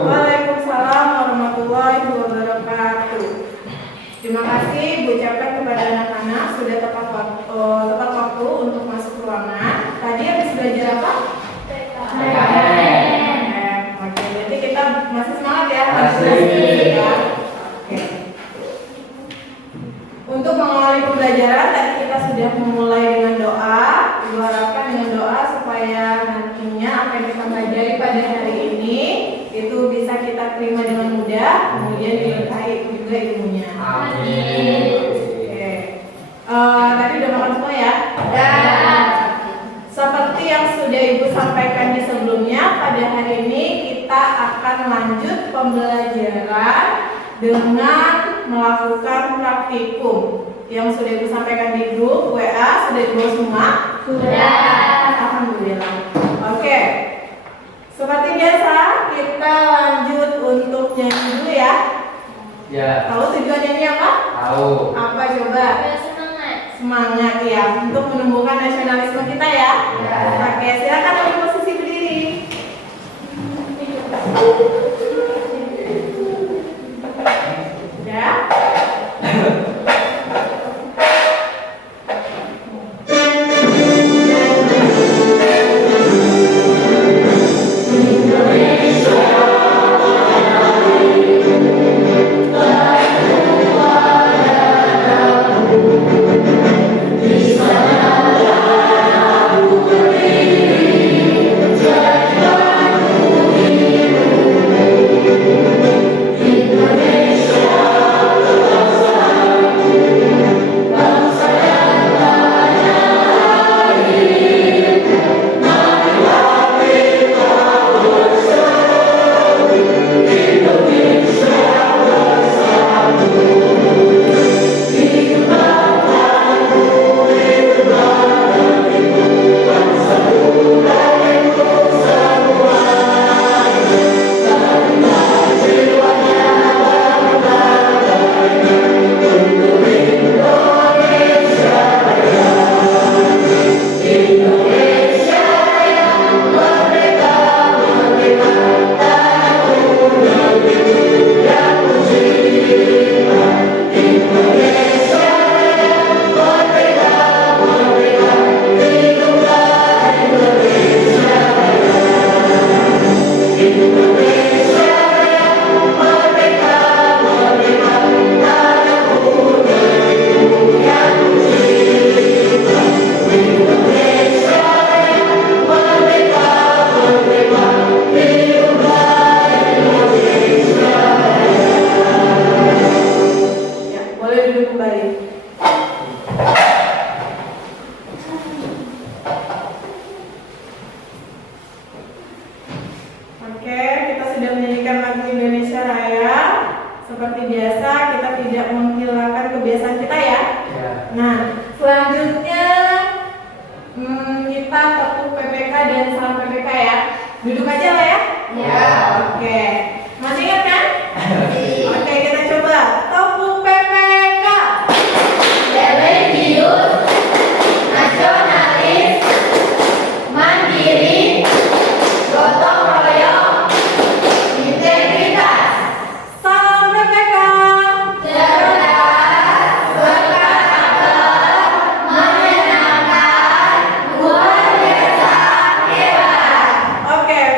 Waalaikumsalam warahmatullahi wabarakatuh. Terima kasih Bu ucapkan kepada anak-anak sudah tepat waktu untuk masuk ruangan. Tadi habis belajar apa? Oke, berarti kita masih semangat ya? Ya. Oke. Untuk mengawali pembelajaran tadi kita sudah memulai dengan doa. Diharapkan dengan doa supaya nantinya apa yang kita pelajari pada hari ini itu bisa kita terima dengan mudah, kemudian diberkahi juga ilmunya. Amin. Oke. Tadi udah makan semua ya? Seperti yang sudah Ibu sampaikan di sebelumnya, pada hari ini kita akan lanjut pembelajaran dengan melakukan praktikum. Yang sudah Ibu sampaikan di grup WA sudah dibawa semua? Sudah. Alhamdulillah. Oke. Seperti biasa kita lanjut untuk nyanyi dulu ya. Ya. Tahu tujuan nyanyi apa? Tahu. Apa coba? Semangat ya, untuk menumbuhkan nasionalisme kita ya. Oke, silakan ambil posisi berdiri. Ya.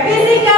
Fisika.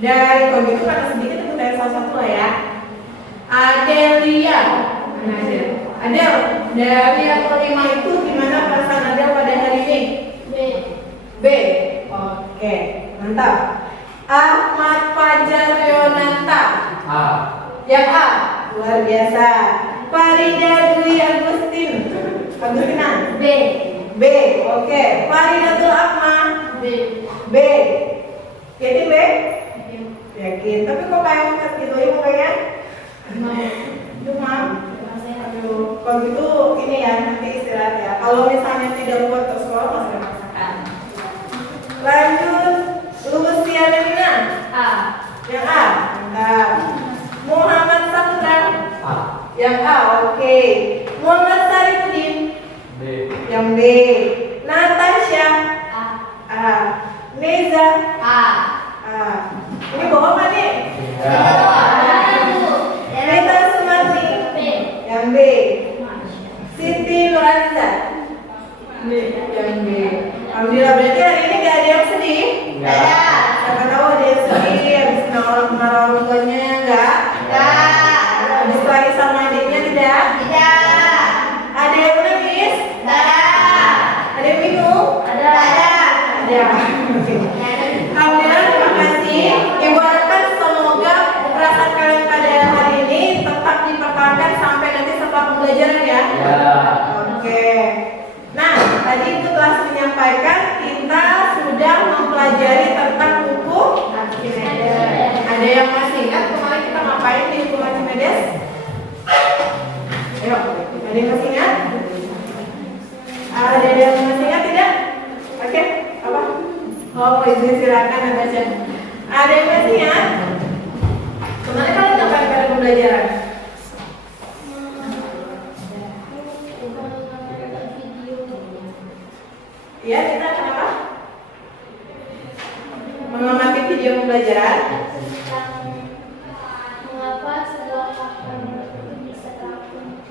Dari kalau gitu kata sedikit itu dari salah satu lah ya. Adelia. Mana Adel? Adel, dari atau 5 itu gimana perasaan Adel pada hari ini? B. B. Oke, mantap. Ahmad Fajar Yonanta. A. Yang A, luar biasa. Farida Dwi Agustina. B. B. Oke. Faridatul Akma. B. B. Yakin B? Yakin. Tapi kok kayak angkat gitu ya mukanya? Cuma. Aduh, kalau gitu ini ya nanti istirahat ya. Kalau misalnya tidak kuat ke sekolah masih rasakan. Lanjut, Luciana Nina. A. Yang A, mantap. Muhammad Saputra. A. Yang A, oke. Muhammad Sarifudin. B. Yang B. Natasha. A. A. Neza. A. A. Ini bohong nggak nih? Ya. Rita Sumarni. B. Yang B. Siti Nurhaliza. B. Yang B. Alhamdulillah, berarti hari ini gak ada yang sedih? Nggak ada. Siapa tahu ada yang sedih habis kena orang tuanya enggak? Habis lagi sama adiknya tidak? Ada yang menangis? Ada yang bingung? Ada. Alhamdulillah, terima kasih. Ibu harapkan semoga perasaan kalian pada hari ini tetap dipertahankan sampai nanti setelah pembelajaran ya. Ya. Oke. Nah, tadi Ibu telah menyampaikan kita sudah mempelajari tentang buku Archimedes. Ada yang masih ingat kemarin kita ngapain di buku Archimedes? Ayo, ada yang masih ingat? Ada yang masih ingat tidak? Oke, apa? Oh, izin silakan baca. Ada yang masih ingat? Kemarin kalian ngapain pada pembelajaran? Ya, kita kenapa? Mengamati video pembelajaran.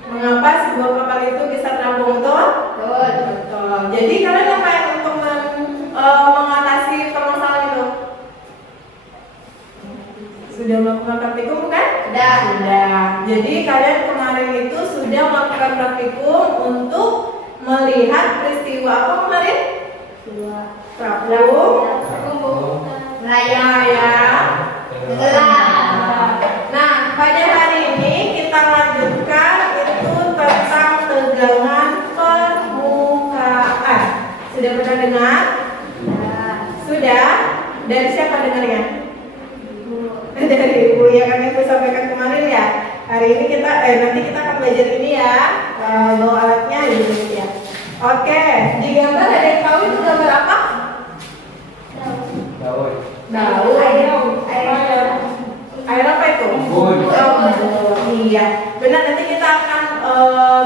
Mengapa sebuah kapal itu bisa terapung, betul? Betul. Jadi kalian ngapain untuk mengatasi permasalahan itu? Sudah melakukan praktikum bukan? Sudah. Jadi kalian kemarin itu sudah melakukan praktikum untuk melihat peristiwa apa kemarin? Terapung. Nah, pada hari ini kita lanjutkan itu tentang tegangan permukaan. Sudah pernah dengar? Sudah? Dari siapa dengarnya? Dari Ibu ya, kan Ibu sampaikan kemarin ya. Hari ini kita nanti kita akan belajar ini ya. Bawa alatnya gitu ya. Oke, di gambar ada yang tahu itu gambar apa? Daun. Daun. Air apa itu? Embun. Iya. Benar, nanti kita akan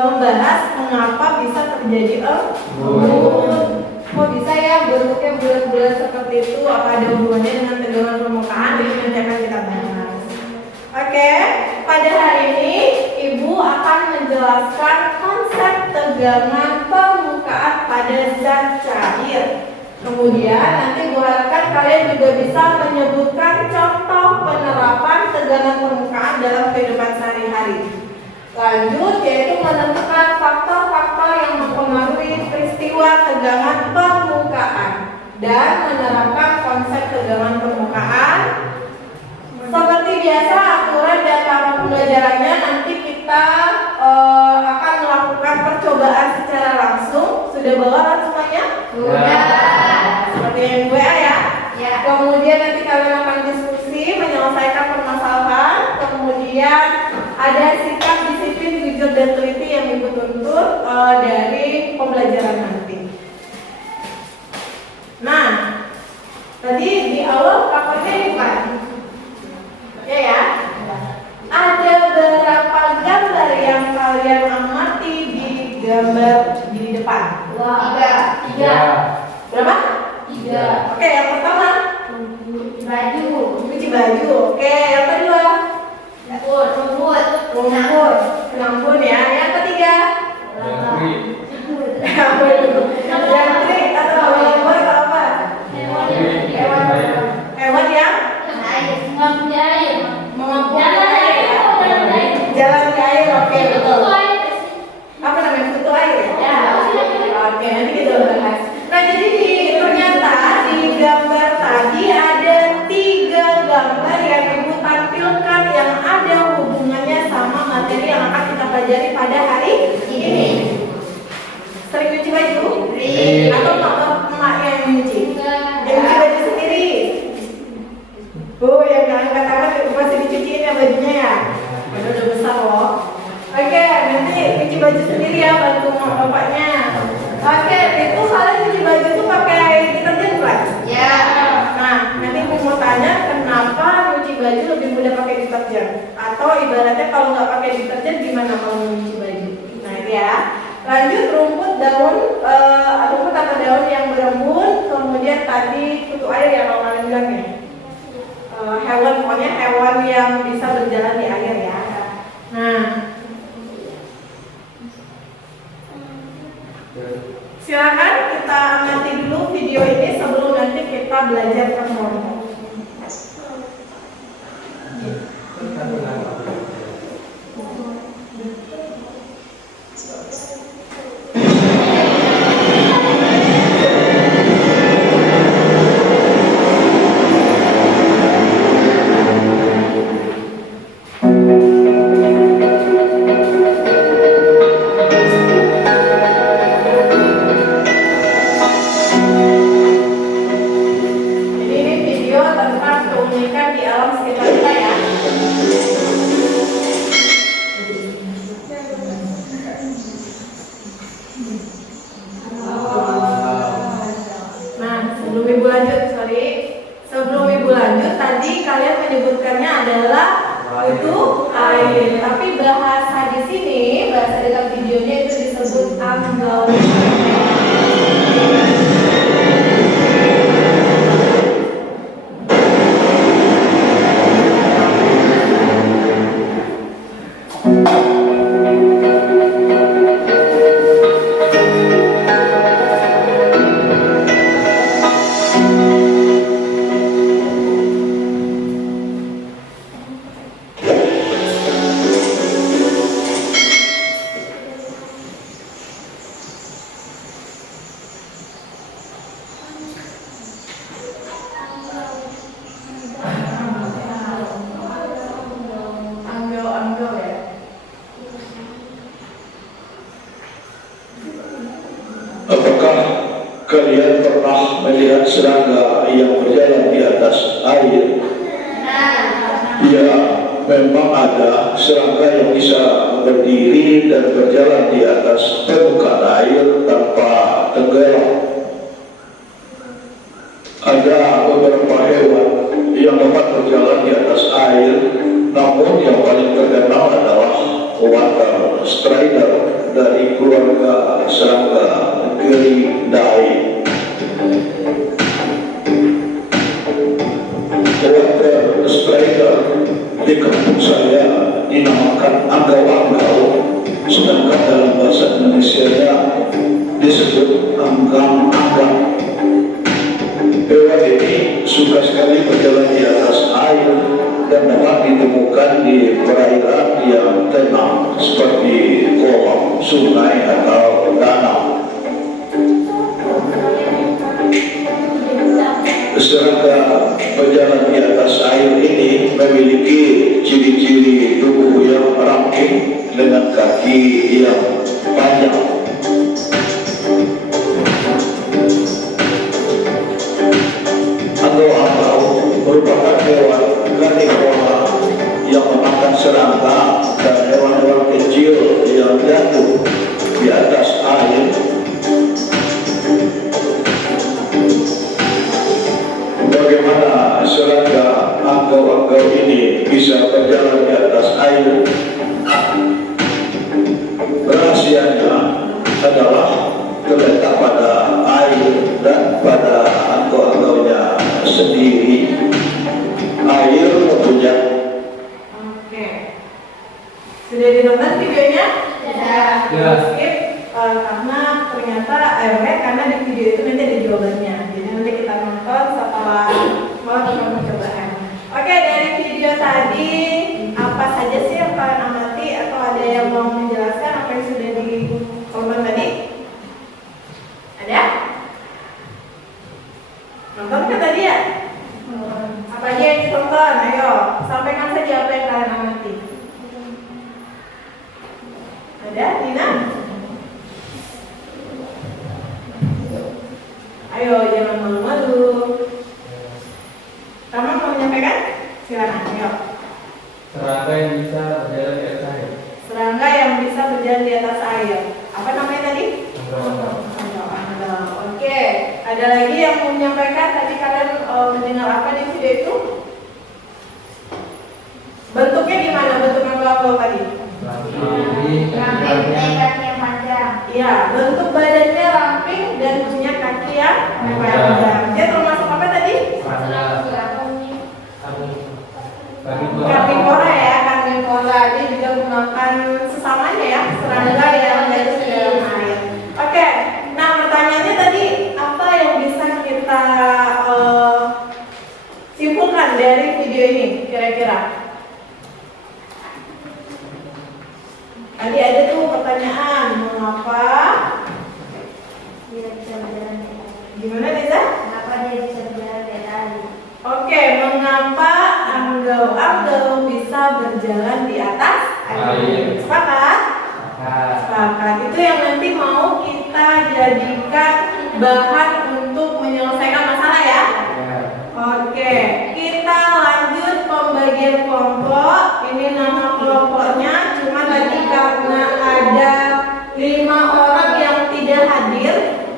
membahas mengapa bisa terjadi embun. Kok bisa ya bentuknya bulat-bulat seperti itu? Apa ada hubungannya dengan tegangan permukaan? Ini nanti akan kita bahas. Oke, pada hari ini Ibu akan menjelaskan konsep tegangan permukaan pada zat cair. Kemudian nanti Ibu harapkan kalian juga bisa menyebutkan contoh penerapan tegangan permukaan dalam kehidupan sehari-hari. Lanjut, yaitu menentukan faktor-faktor yang mempengaruhi peristiwa tegangan permukaan dan menerapkan konsep tegangan permukaan. Seperti biasa, aturan dan cara pembelajarannya nanti kita akan melakukan percobaan secara langsung. Sudah bawa kan semuanya? Seperti yang WA ya? Kemudian nanti kalian akan diskusi, menyelesaikan permasalahan. Kemudian ada sikap disiplin, jujur dan teliti yang Ibu tuntut dari pembelajaran nanti. Nah, tadi di awal papernya ini Pak. Ya. Ada berapa gambar yang kalian amati di gambar di depan? 3. Berapa? 3. Oke, yang pertama cuci baju. Oke, yang kedua rumput ya. Yang ketiga jangkrik atau hewan atau apa? Hewan baju lebih mudah pakai deterjen. Atau ibaratnya kalau nggak pakai deterjen gimana kalau mencuci baju? Nah itu ya. Lanjut rumput atau daun yang berembun, kemudian tadi kutu air ya kalau kalian bilang ya. Pokoknya hewan yang bisa berjalan di air ya. Nah, silakan kita amati dulu video ini sebelum nanti kita belajar kelompok. Sebelum ibu lanjut, tadi kalian menyebutkannya adalah kutu air. Tapi bahasa di sini, bahasa dalam videonya itu disebut anggau. Apakah kalian pernah melihat serangga yang berjalan di atas air? Ya, memang ada serangga yang bisa berdiri dan berjalan di atas permukaan air tanpa tenggelam. Ada beberapa hewan yang dapat berjalan di atas air, namun yang paling terkenal adalah water strider dari keluarga serangga Geridae. Water strider di kampung saya dinamakan anggau-anggau, sedangkan dalam bahasa Indonesianya disebut anggang-anggang. Hewan ini suka sekali berjalan di atas air dan dapat ditemukan di perairan yang tenang seperti kolam, sungai, atau danau. Serangga berjalan di atas air ini memiliki ciri-ciri tubuh yang ramping dengan kaki yang panjang. Anggau-anggau merupakan hewan karnivora yang memakan serangga dan hewan-hewan kecil yang jatuh di atas air. Bagaimana serangga anggau-anggau ini bisa berjalan di atas air? Rahasianya adalah terletak pada air dan pada anggau-anggaunya sendiri. Air mempunyai. Oke. Sudah ditonton videonya? Ya. Skip karena ternyata karena di video itu nanti ada jawabannya. Jadi nanti kita nonton setelah melakukan percobaan. Oke, dari video tadi apa saja sih yang kalian amati atau ada yang mau menjelaskan apa yang sudah ditonton tadi? Ada? Nonton kan tadi ya? Apa aja yang ditonton? Ayo, sampaikan saja apa yang kalian amati. Ada, Nina? Ayo, jangan malu-malu. Kamu mau menyampaikan? Silakan, ayo. Serangga yang bisa berjalan di atas air. Serangga yang bisa berjalan di atas air. Apa namanya tadi? Anggau-anggau. Anggau-anggau. Oke, ada lagi yang mau menyampaikan tadi kalian mendengar apa di video itu? simpulkan dari video ini kira-kira? Tadi ada tuh pertanyaan, mengapa? Dia bisa berjalan kayak tadi. Gimana Liza? Kenapa dia bisa berjalan kayak tadi? Oke, mengapa anggau-anggau bisa berjalan di atas air? Air. Sepakat? Sepakat. Itu yang nanti mau kita jadikan bahan untuk menyelesaikan masalah ya. Oke, kita lanjut pembagian kelompok. Ini nama kelompoknya. Cuma tadi karena ada 5 orang yang tidak hadir,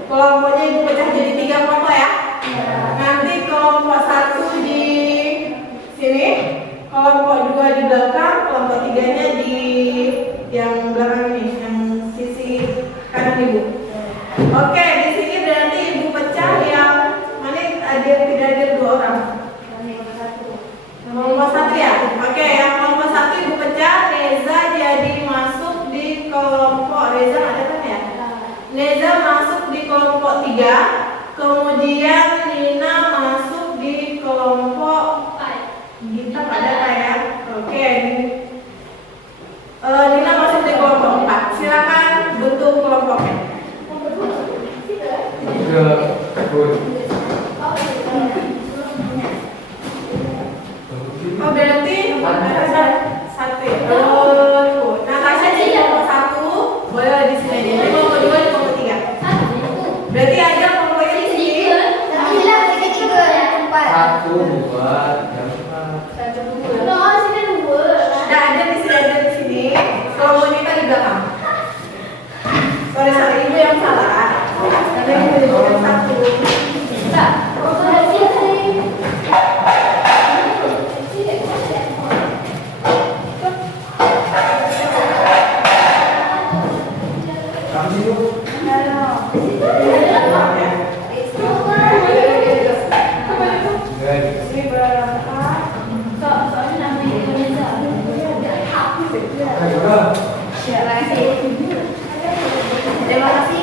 kelompoknya ibu pecah jadi 3 kelompok ya. Nanti kelompok 1 di sini, kelompok 2 di belakang, kelompok 3-nya di yang belakang ini, yang sisi kanan ibu. Oke, di sini berarti ibu pecah yang mana hadir tidak hadir 2 orang. Kelompok 1 ya. Oke, yang kelompok 1 ibu pecah, Reza jadi masuk di kelompok Reza ada kan ya? Reza masuk di kelompok 3. Kemudian Nina masuk di kelompok Gita ada kayak. Oke. Nina masuk di kelompok 4. Silakan bentuk kelompoknya. Oh berarti satu. Oh, Natasha di kelompok 1. Boleh di sini aja. Di kelompok 2 di kelompok 3. Berarti ada kelompoknya di sini. Satu, dua, tiga, empat. Nah, ada di sini. Kelompok kita di belakang. Sorry, ibu yang salah. Karena ibu di kelompok 1. Ini berapa? Terima kasih.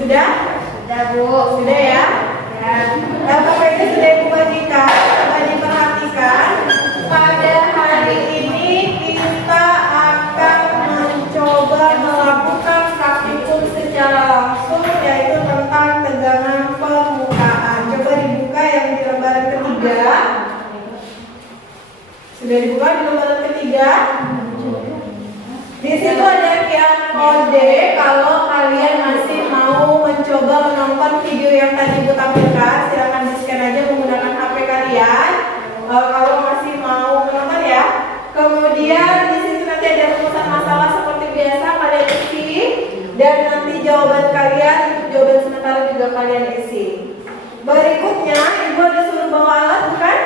Sudah? Sudah Bu. Sudah ya? Bapak ini sudah ibu bagikan. Coba diperhatikan. Pada hari ini kita akan mencoba melakukan praktikum secara langsung, yaitu tentang tegangan permukaan. Coba dibuka yang di lembaran ketiga. Sudah dibuka di lembaran ketiga. Di situ ada QR kode kalau kalian masih mau mencoba menonton video yang tadi ibu tampilkan, silakan di-scan aja menggunakan HP kalian. Kalau masih mau menonton ya. Kemudian di situ nanti ada rumusan masalah seperti biasa kalian isi, dan nanti jawaban kalian untuk jawaban sementara juga kalian isi. Berikutnya ibu ada suruh bawa alat bukan?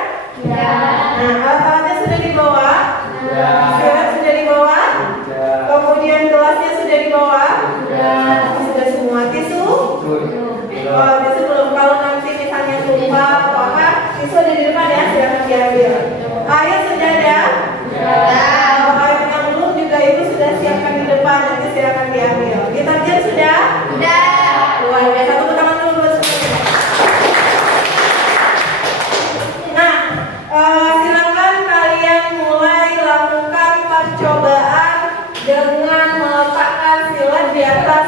Ya. Nah, alat-alatnya sudah dibawa. Ya. Silat sudah dibawa. Kemudian gelasnya sudah dibawa. Sudah semua. Tisu? Oh, tisu belum. Kalau nanti misalnya lupa atau apa, tisu ada di depan ya, silakan diambil. Air sudah ada? Kalau air yang belum juga itu sudah siapkan di depan, nanti silakan diambil. Deterjen sudah? Luar biasa. Tepuk tangan dulu buat semuanya. Nah, silakan kalian mulai lakukan percobaan dengan meletakkan silat di atas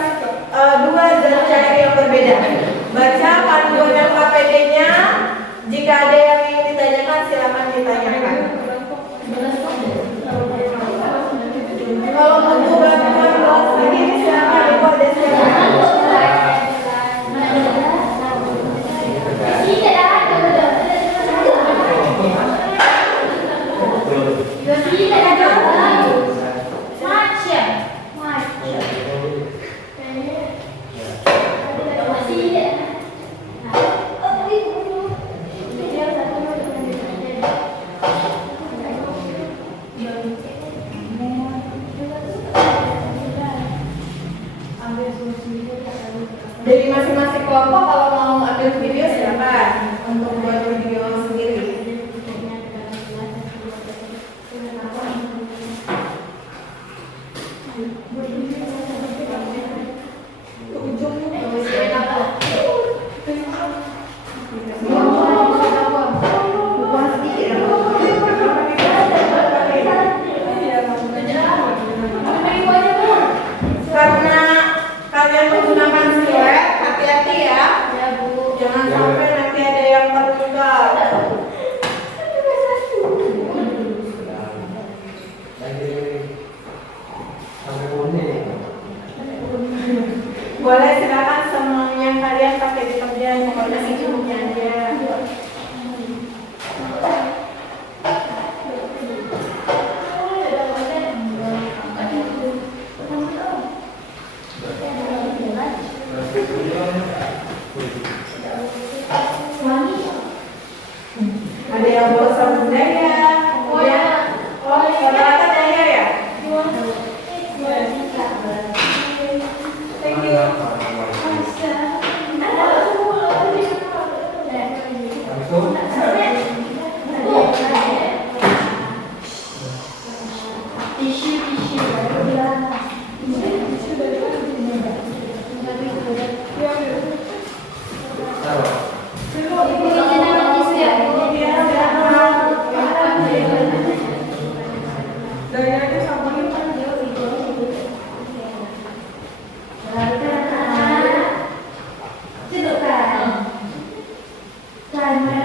2 zat cair yang berbeda. Baca panduan LKPD-nya. Jika ada yang ingin ditanyakan, silakan ditanyakan. Kalau butuh bantuan kelas lagi, silakan ibu ada silakan. Dari masing-masing kelompok kalau mau ambil video silakan untuk buat video sendiri. Ke ujung. bahasa budaya. Ya. Oh, rata-rata daya ya? Thank you.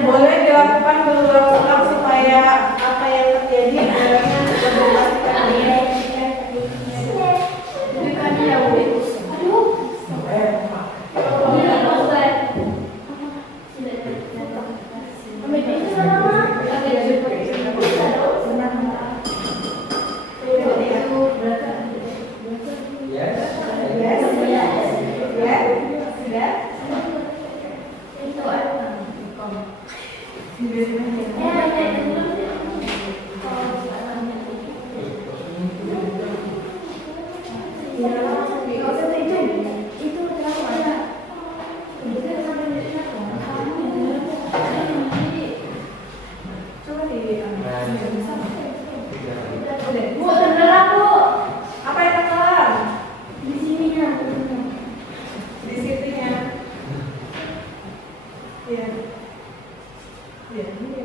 Boleh dilakukan berulang-ulang supaya apa yang terjadi adalah apa yang tenggelam? Di situnya. Iya. Iya, ini dia.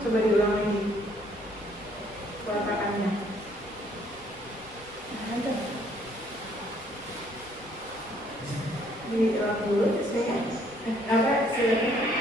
Coba diulang lagi peletakannya. Diulang dulu tesnya. Apa silakan.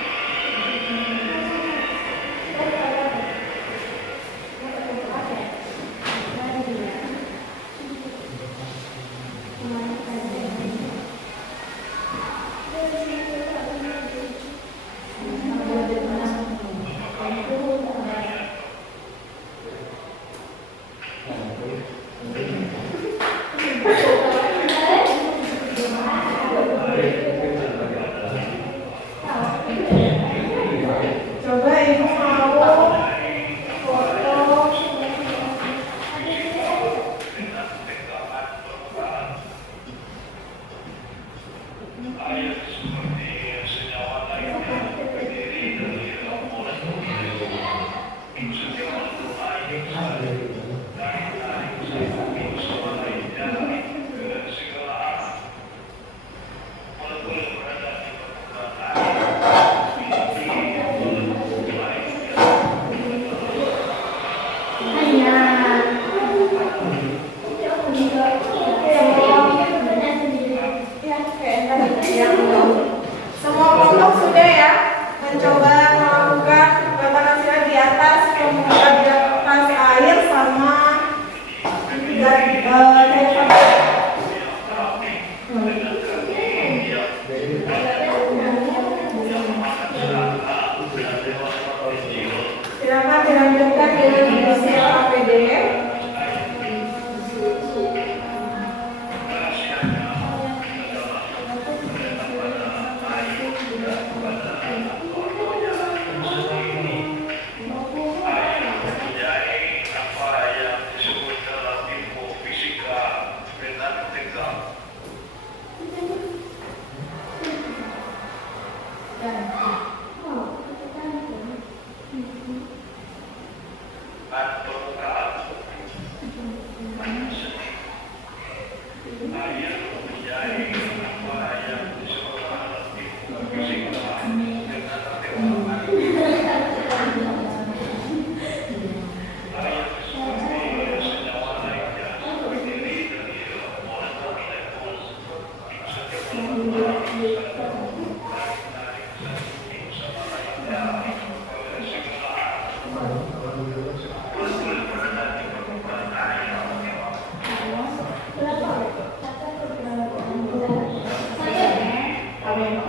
Amin.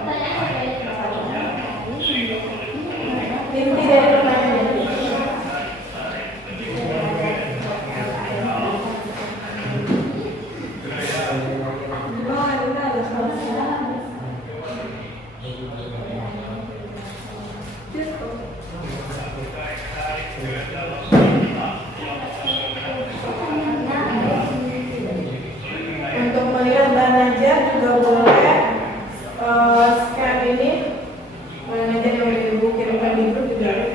Inti dari pertanyaan. Untuk melihat bahan ajar juga boleh scan ini bahan ajar yang udah ibu kirimkan di grup juga ada.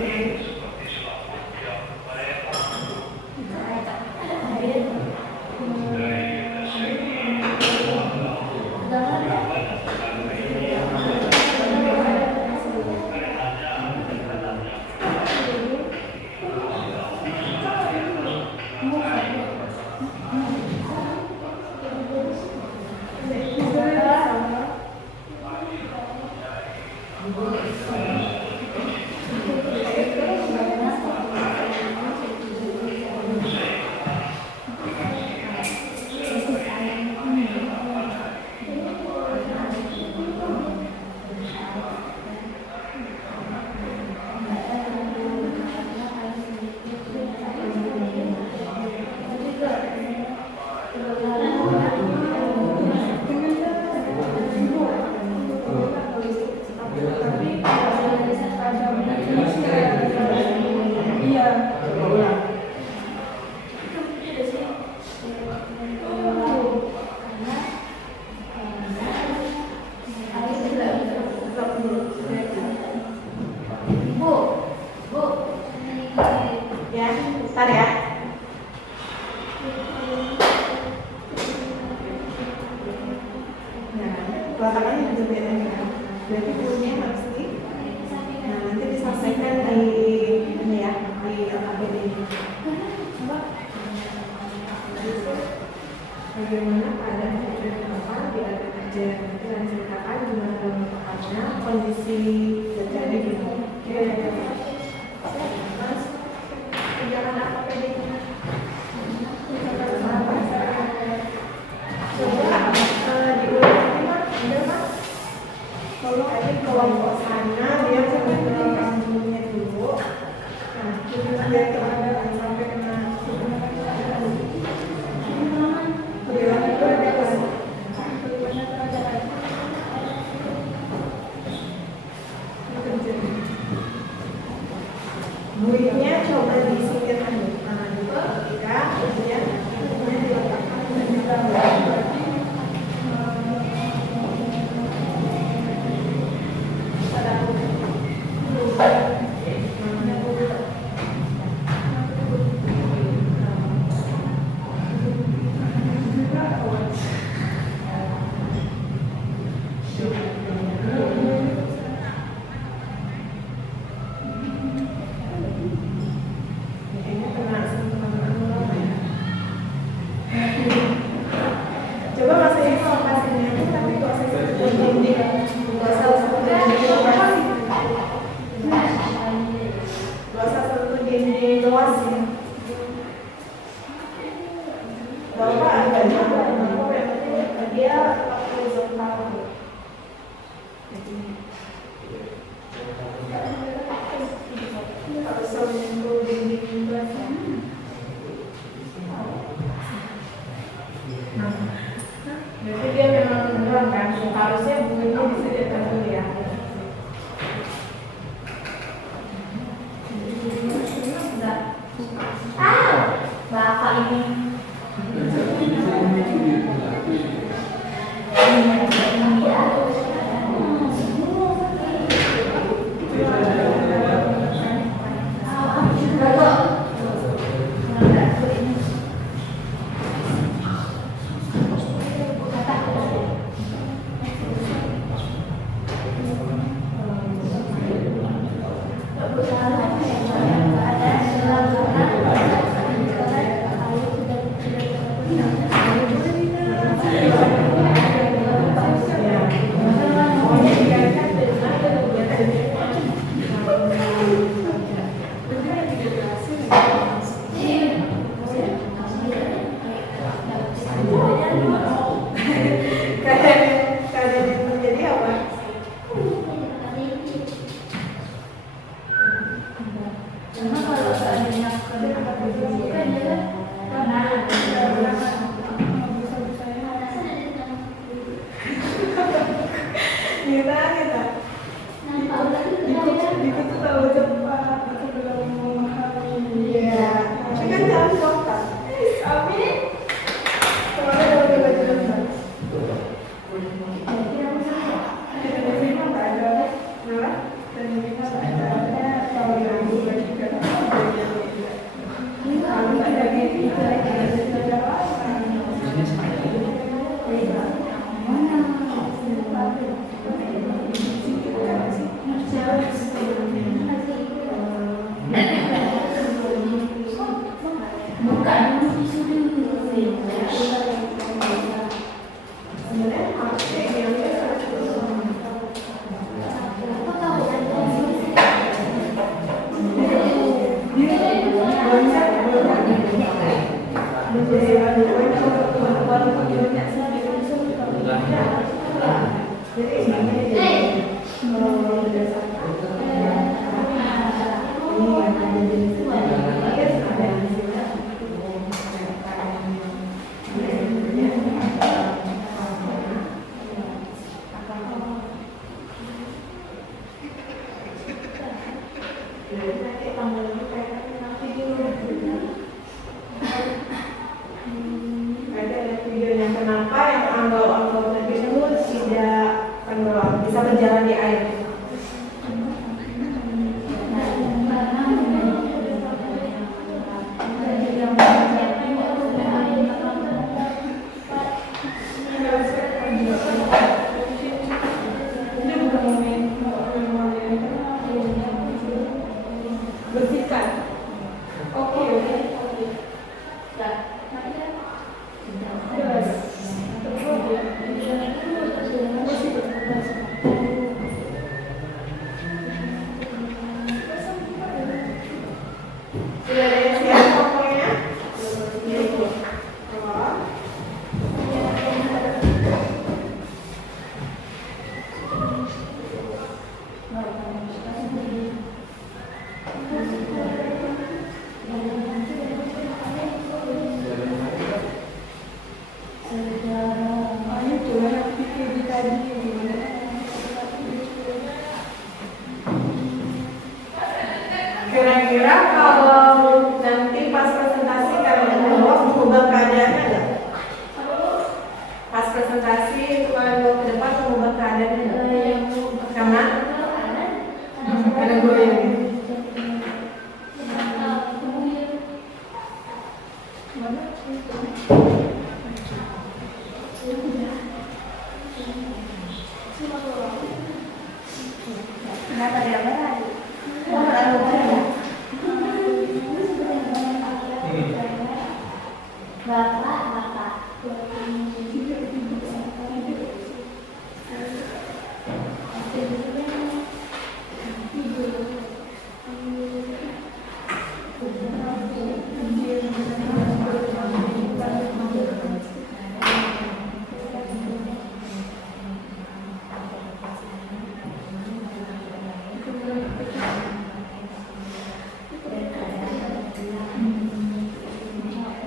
Ya, bentar ya. Nah, peletakannya juga beda kan. Berarti bukunya harus nah nanti diselesaikan di ini ya, di LKPD ini. Bagaimana keadaan apa di ada kerja nanti dan ceritakan gimana tempatnya kondisi terjadi gitu. Mas, kerjaan LKPD-nya. Coba diulang lagi mas, ada mas. Tolong aja kelompok sana dia sampai ke kampungnya dulu. Nah, kita lihat keadaan sampai kena. Duitnya coba disingkirkan dulu. Nah, juga ketika kemudian duitnya diletakkan di dalam. Coba mas ini mau kasihnya itu tapi kok saya dinding nggak usah satu dinding luas nggak usah satu dinding luas ya bapak agaknya dia pakai zona harus menyentuh dinding luas ya. Jadi dia memang beneran kan, harusnya bunyinya bisa diatur dulu ya. Bapak ini. Ada videonya kenapa yang anggau-anggau tersebut tidak tenggelam, bisa berjalan di air. Bersihkan. Oke. Sudah ada yang siap pokoknya? Kira-kira kalau nanti pas presentasi kalian jawab mengubah keadaannya nggak? Pas presentasi kalian bawa ke depan mengubah keadaannya nggak? Karena ada gue yang Kenapa dia marah? Bapak.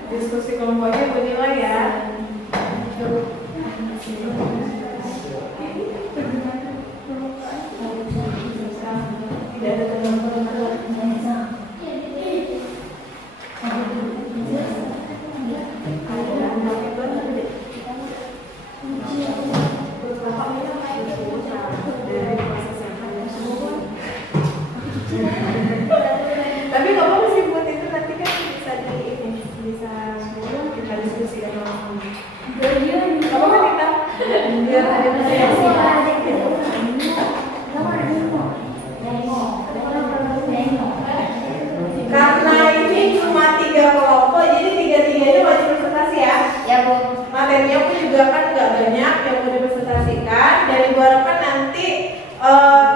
diskusi kelompoknya bernilai ya. Tidak ada teman-teman. Tapi kalau masih buat itu nanti kan bisa bisa kita diskusikan langsung. Apa kan kita biar ada karena ini cuma 3 kelompok, jadi 3-3-nya wajib presentasi ya. Ya Bu. Materinya pun juga kan nggak banyak yang mau dipresentasikan, dan ibu harapkan nanti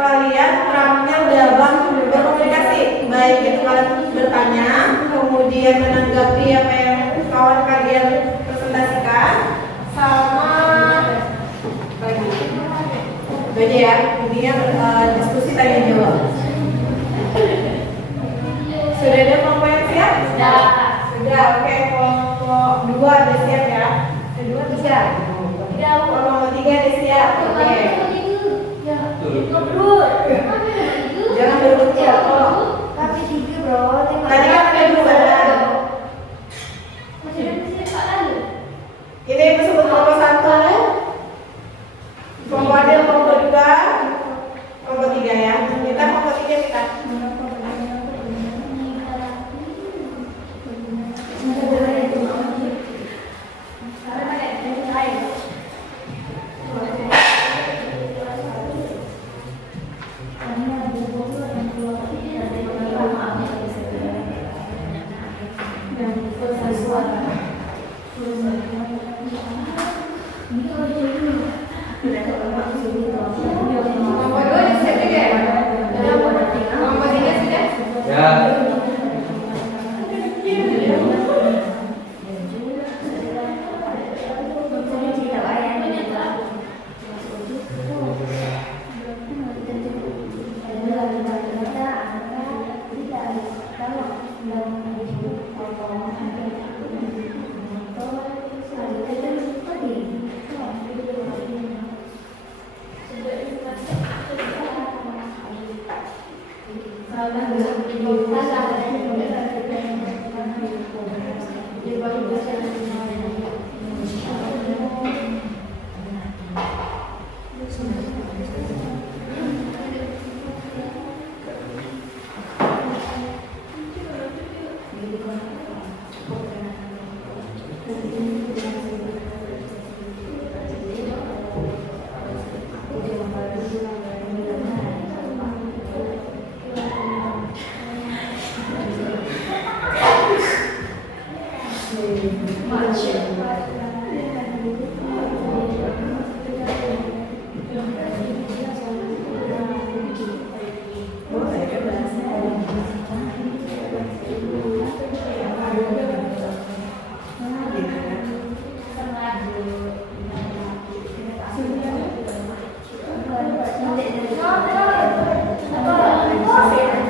kalian terampil dalam berkomunikasi, baik itu kalian bertanya, kemudian menanggapi apa yang kawan kalian presentasikan, sama lagi itu aja ya, intinya diskusi tanya jawab. Sudah ada kelompok yang siap? Sudah, oke. Kelompok 2 ada siap ya? Kedua siap? Kelompok 3 ada siap? Oke. Jangan berebut kelompok. Tapi 3 bro. Tadi kan ada 2. Ini disebut kelompok 1. Kelompok ada kelompok 2, kelompok 3 ya. Kita kelompok 3 kita. Nomor 2 disiap juga ya? Nomor 3 sudah? Ya.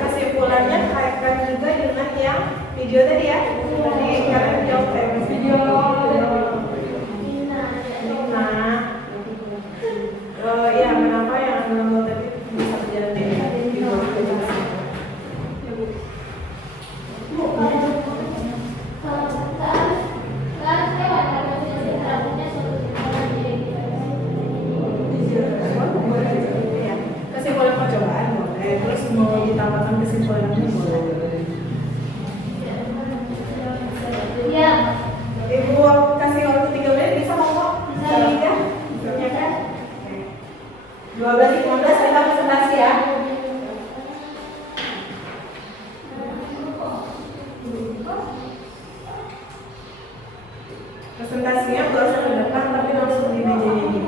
Kesimpulannya kaitkan juga dengan yang video tadi ya. Tadi kalian jawab video. Ya kenapa yang tadi bisa berjalan video? Kesimpulan percobaan boleh, terus mau ditambahkan kesimpulannya boleh. Ibu kasih waktu 3 menit bisa ngomong? Bisa tidak? Ya kan? 12.15 kita presentasi ya. Presentasinya nggak usah ke depan tapi langsung di mejanya ini.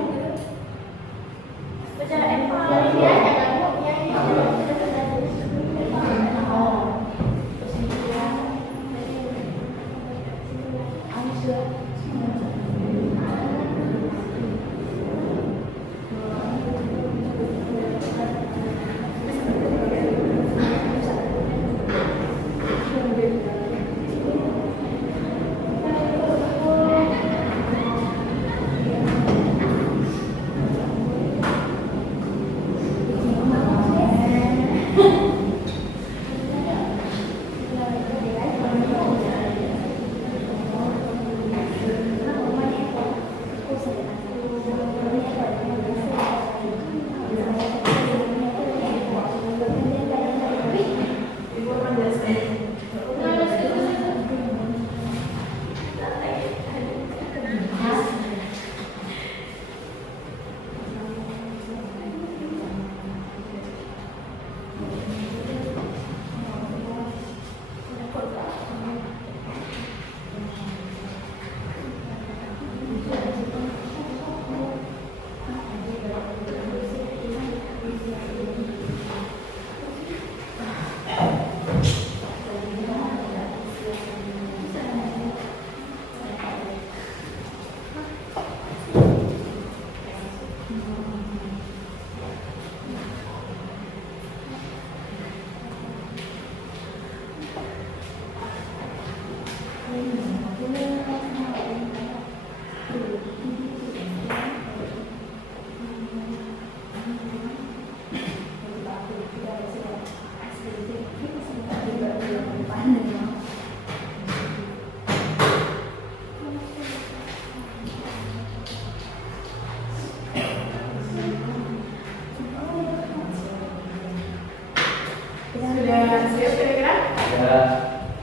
Sudah siap kira-kira? Ya.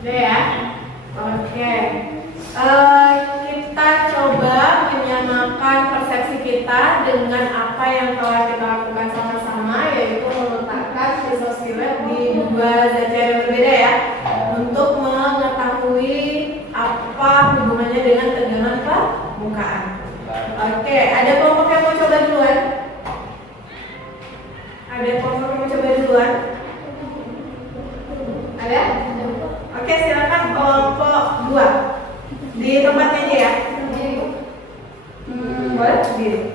Udah ya? Oke. Kita coba menyamakan persepsi kita dengan apa yang telah kita lakukan sama-sama, yaitu meletakkan isosilet di dua zat cair yang berbeda ya, untuk mengetahui apa hubungannya dengan tegangan permukaan. Oke, ada kelompok yang mau coba duluan? Ada kelompok yang mau coba duluan? Ada? Oke, silakan kelompok 2 di tempatnya aja ya. Boleh? Diri.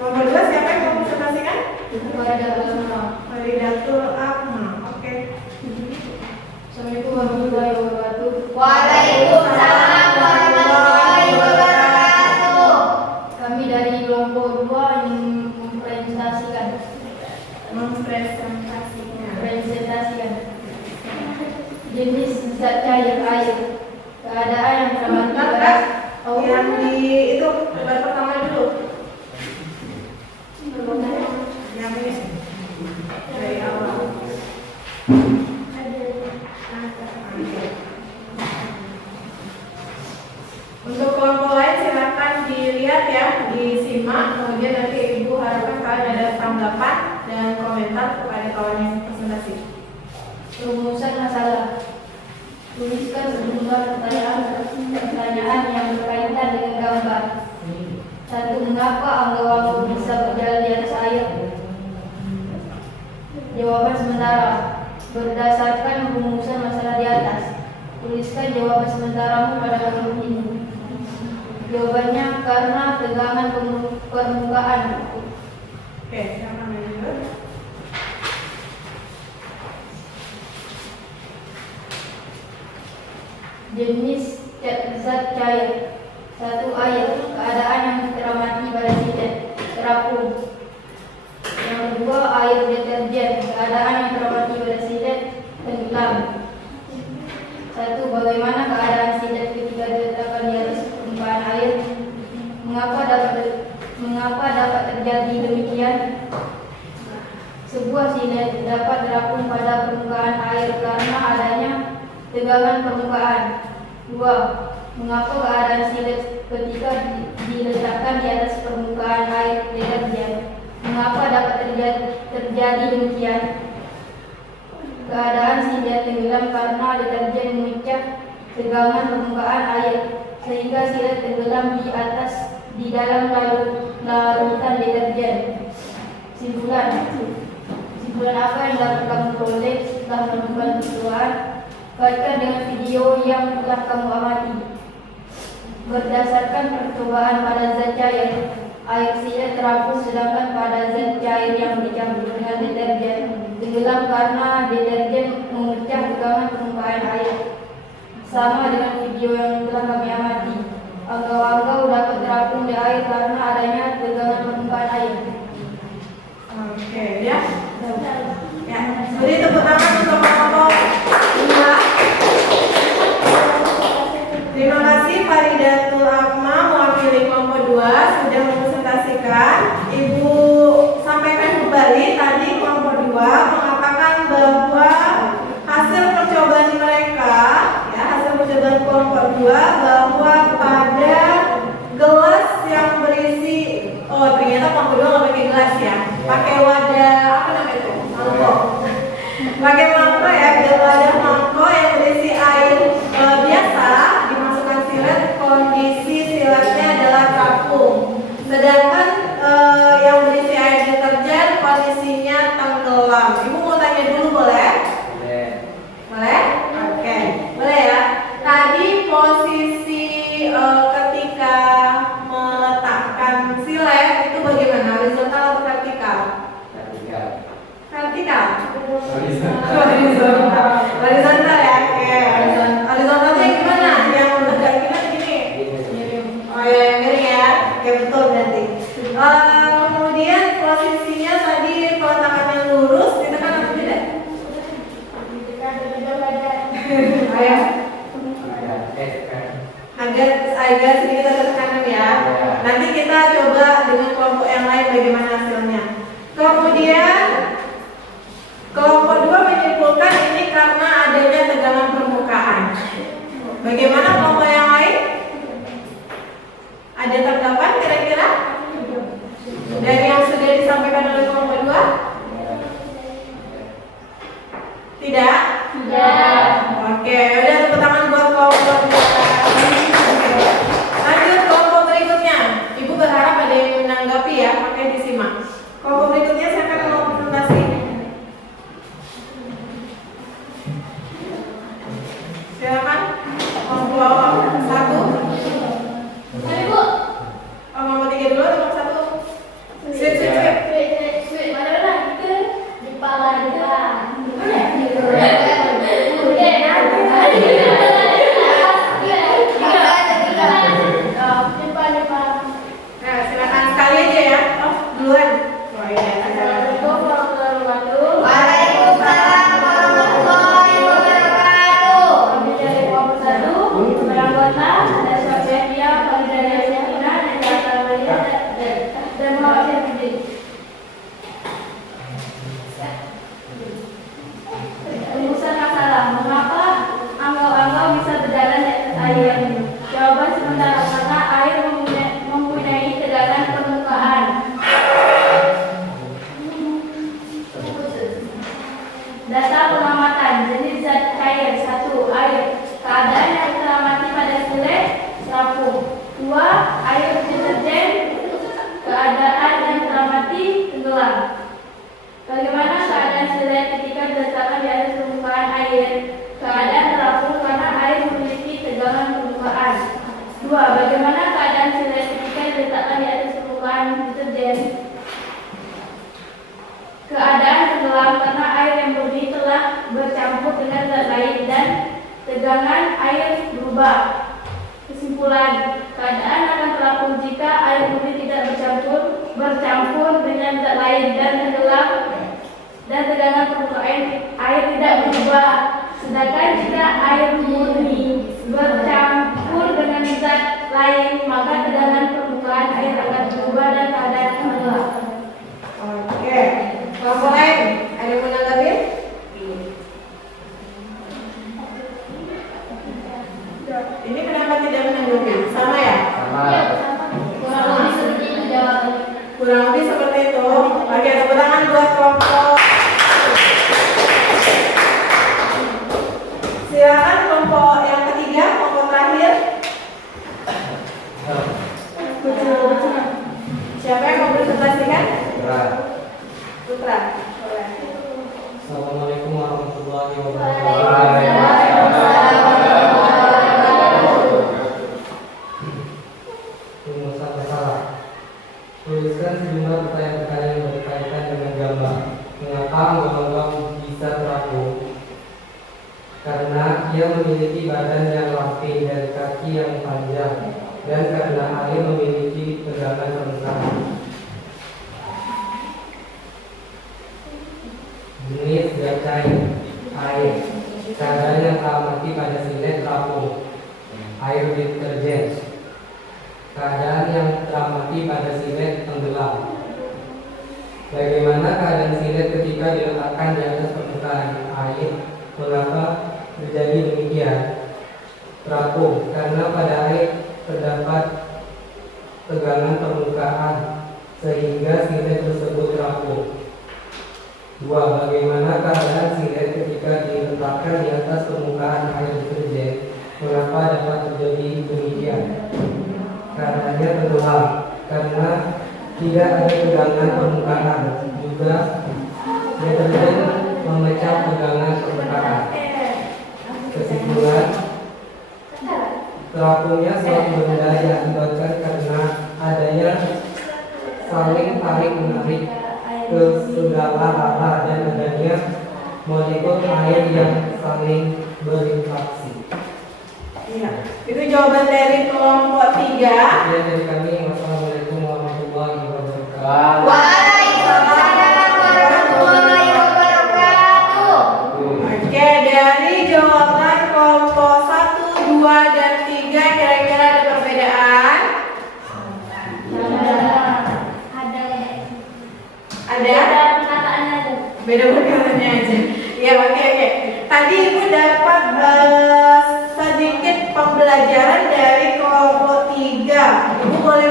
Kelompok 2 siapa yang mau presentasikan? Faridatul Akma. Oke. Assalamualaikum warahmatullahi wabarakatuh. Waalaikumsalam warahmatullahi wabarakatuh. Kami dari kelompok 2 ingin mempresentasikan jenis zat cair air, keadaan yang teramati pada Yang di itu debat pertama dulu. Yang ini dari awal. Untuk kelompok lain silakan dilihat ya, disimak. Kemudian nanti Ibu harapkan kalian ada tanggapan dan komentar kepada kawan yang presentasi. rumusan masalah. Tuliskan sejumlah pertanyaan yang berkaitan dengan gambar. 1. Mengapa anggau-anggau bisa berjalan di atas air? Jawaban sementara. Berdasarkan rumusan masalah di atas, tuliskan jawaban sementaramu pada kolom ini. Jawabannya karena tegangan permukaan. Oke, silakan lanjut. Jenis zat cair. 1. Air, keadaan yang teramati pada silet, terapung. Yang kedua, air deterjen, keadaan yang teramati pada silet, tenggelam. 1. Bagaimana keadaan silet ketika diletakkan di atas permukaan air? Mengapa dapat terjadi demikian? Sebuah silet dapat terapung pada permukaan air karena adanya tegangan permukaan. 2. Mengapa keadaan silet ketika diletakkan di atas permukaan air deterjen? Mengapa dapat terjadi demikian? Keadaan silet tenggelam karena deterjen memecah tegangan permukaan air sehingga silet tenggelam di dalam larutan deterjen. Simpulan apa yang dapat kamu peroleh setelah melakukan percobaan? Kaitkan dengan video yang telah kamu amati. Berdasarkan percobaan pada zat cair, air silet terapung, sedangkan pada zat cair yang dicampur dengan deterjen tenggelam karena deterjen memecah tegangan permukaan air. Sama dengan video yang telah kami amati, anggau-anggau dapat terapung di air karena adanya tegangan permukaan air. Oke, ya. Ya, beri tepuk tangan untuk kelompok 2. Terima kasih Faridatul Akma mewakili kelompok 2 sudah mempresentasikan. Ibu sampaikan kembali tadi kelompok 2 mengatakan bahwa hasil percobaan mereka, ya, hasil percobaan kelompok 2 bahwa pada gelas yang berisi, ternyata kelompok 2 nggak pakai gelas ya, pakai wadah apa namanya itu? Mangkok. Pakai mangkok ya, wadah mangkok yang berisi air biasa, dimasukkan silet, kondisi siletnya adalah terapung. Sedangkan yang berisi air deterjen kondisinya tenggelam. Ibu mau tanya dulu boleh? Boleh? Oke, boleh ya. Tadi posisi ketika meletakkan silet itu bagaimana? Horizontal atau vertikal? Vertikal. Horizontal ya. Oke, horizontalnya gimana? Yang agak gimana gini? Oh ya, yang miring ya. Oke, betul berarti. Kemudian posisinya tadi peletakannya lurus, ditekan atau tidak? Ayo. Agak sedikit agak tekanan ya. Nanti kita coba dengan kelompok yang lain bagaimana hasilnya. Kemudian kelompok 2 menyimpulkan ini karena adanya tegangan permukaan. Bagaimana kelompok yang lain? Ada tanggapan kira-kira dari yang sudah disampaikan oleh kelompok 2? Tidak? Tidak. Oke, udah tepuk tangan buat kelompok 2. Lanjut kelompok berikutnya. Ibu berharap ada yang menanggapi ya, pakai disimak. Kelompok berikutnya saya akan mau presentasi. Silakan. Kelompok 1. Ibu. Oh, kelompok 3 dulu atau kelompok 1? Sip. Mana kita di pala depan. Nah, silakan sekali aja ya. Oh, duluan. Oh iya, Waalaikumsalam warahmatullahi wabarakatuh. Rumusan masalah, mengapa anggau-anggau bisa berjalan di atas air? Jawaban sementara karena air mempunyai tegangan permukaan. Data pengamatan jenis zat cair. 1. Air. Keadaan yang teramati pada silet terapung. 2. Air deterjen. Keadaan yang teramati tenggelam. Bagaimana keadaan silet ketika diletakkan di atas permukaan air? Keadaan terapung karena air memiliki tegangan permukaan. 2. Bagaimana keadaan silet ketika diletakkan di atas permukaan deterjen? Keadaan tenggelam karena air yang murni telah bercampur dengan zat lain dan tegangan air berubah. Kesimpulan, keadaan akan terapung jika air murni tidak bercampur dengan zat lain dan tenggelam dan tegangan permukaan air tidak berubah. Sedangkan jika air murni bercampur dengan zat lain, maka tegangan permukaan air akan berubah dan keadaan tenggelam. Oke. Kelompok lain, ada yang menanggapi? Ini kenapa tidak menanggapi? Sama ya? Kurang lebih seperti itu jawabannya. Kurang lebih seperti itu. Oke, tepuk tangan buat kelompok. Silakan kelompok yang ketiga, kelompok terakhir. Siapa yang mau presentasikan? Putra. Boleh. Assalamualaikum warahmatullahi Rumusan masalah. Tuliskan sejumlah pertanyaan-pertanyaan yang berkaitan dengan gambar. Mengapa anggau-anggau bisa terapung? Karena ia memiliki badan yang rapi dan kaki yang panjang, dan karena air memiliki tegangan permukaan. Jenis zat cair. Air. Keadaan yang teramati pada silet terapung. Air deterjen. Keadaan yang teramati pada silet tenggelam. Bagaimana keadaan silet ketika diletakkan di atas permukaan air? Mengapa terjadi demikian? Terapung karena pada air terdapat tegangan permukaan sehingga silet tersebut terapung. 2. Bagaimana keadaan silet ketika diletakkan di atas permukaan air deterjen? Mengapa dapat terjadi demikian? Karenanya tenggelam karena tidak ada tegangan permukaan. Juga deterjen memecah tegangan permukaan. Kesimpulan, terapungnya suatu benda diakibatkan karena adanya saling tarik menarik ke segala arah dan adanya molekul air yang saling berinteraksi. Iya. Itu jawaban dari kelompok 3. Sekian dari kami. Wassalamualaikum warahmatullahi wabarakatuh. Waalaikumsalam warahmatullahi wabarakatuh. Oke, dari jawaban kelompok 1, 2, dan 3 kira-kira ada perbedaan? Ada? Perkataannya aja. Beda perkataannya aja. Ya, oke. Tadi Ibu dapat sedikit pembelajaran dari kelompok 3. Ibu boleh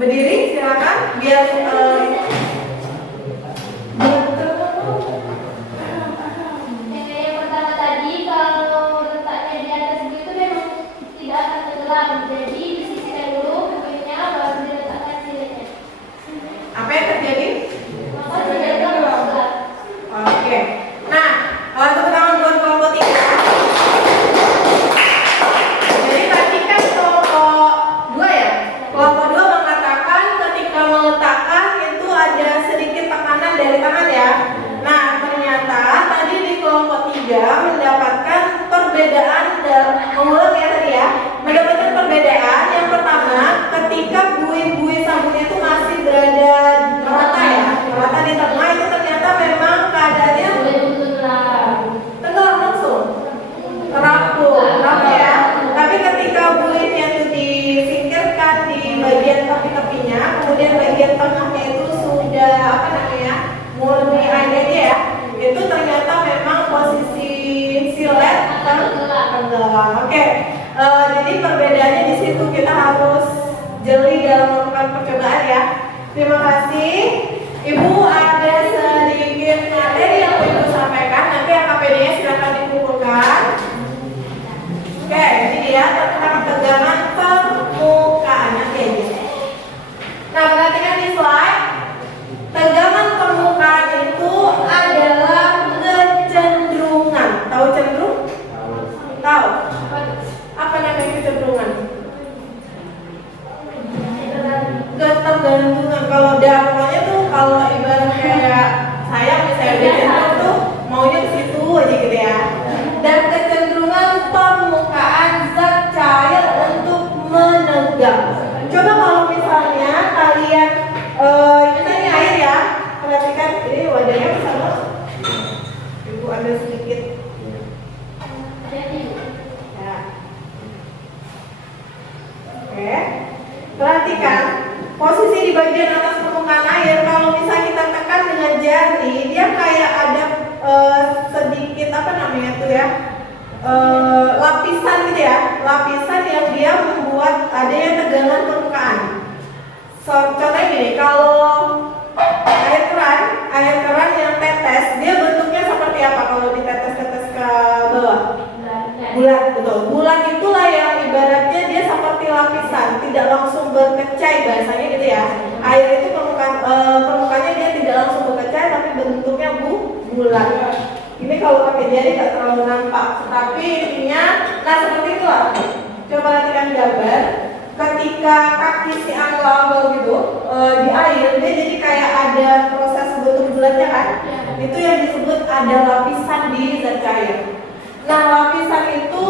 Berdiri silakan biar Yang pertama tadi kalau letaknya di atas itu memang tidak akan tenggelam. Jadi disisihkan dulu bukunya baru diletakkan siletnya. apa yang terjadi? Maka tidak akan tenggelam. Oke. Nah, tepuk tangan buat kelompok 3. Jadi tadi kan kelompok 2 ya. Kelompok 2 mengatakan ketika meletakkan itu ada sedikit tekanan dari tangan ya. Nah, ternyata tadi di kelompok 3 mendapatkan perbedaan mengulang ya tadi ya. Mendapatkan perbedaan yang pertama ketika buih-buih sabunnya itu masih berada merata ya. Merata di tengah itu ternyata memang keadaannya tenggelam langsung. Terapung ya. Tapi ketika buihnya itu disingkirkan di bagian tepi-tepinya, kemudian bagian tengahnya itu sudah apa namanya? Murni airnya ya. Itu ternyata memang posisi silet tenggelam. Oke. Jadi perbedaannya di situ kita harus jeli dalam melakukan percobaan ya. Terima kasih. Ibu ada sedikit materi yang Ibu sampaikan. Nanti AKPD-nya silakan dikumpulkan. Oke, ini dia tentang tegangan permukaan nanti aja. Nah, perhatikan di slide. Tegangan permukaan itu adalah kecenderungan. Tahu cenderung? Tahu. Apa namanya kecenderungan? Ketergantungan. Kalau dampaknya tuh kalau ibarat kayak saya misalnya dia cenderung tuh maunya ke situ aja gitu ya. Dan kecenderungan permukaan zat cair untuk menegang. Coba kalau misalnya kalian misalnya air ya, perhatikan ini wadahnya bersama. Ibu ambil sedikit. Ya. Oke. Perhatikan posisi di bagian atas permukaan air. Kalau misalnya kita tekan dengan jari, dia kayak ada sedikit apa namanya tuh ya, lapisan gitu ya, lapisan yang dia membuat adanya tegangan permukaan. Contohnya gini, kalau air keran yang tetes, dia bentuknya seperti apa kalau ditetes-tetes ke bawah? Bulat, betul. Bulat itulah yang ibaratnya dia seperti lapisan, tidak langsung berkecai bahasanya gitu ya. Air itu permukaannya dia tidak langsung berkecai, tapi bentuknya bulat. Ini kalau pakai jari nggak terlalu nampak, tapi intinya, nah seperti itulah. Coba perhatikan gambar. Ketika kaki si angle gitu di air, dia jadi kayak ada proses bentuk bulatnya kan? Itu yang disebut ada lapisan di zat cair. Nah, lapisan itu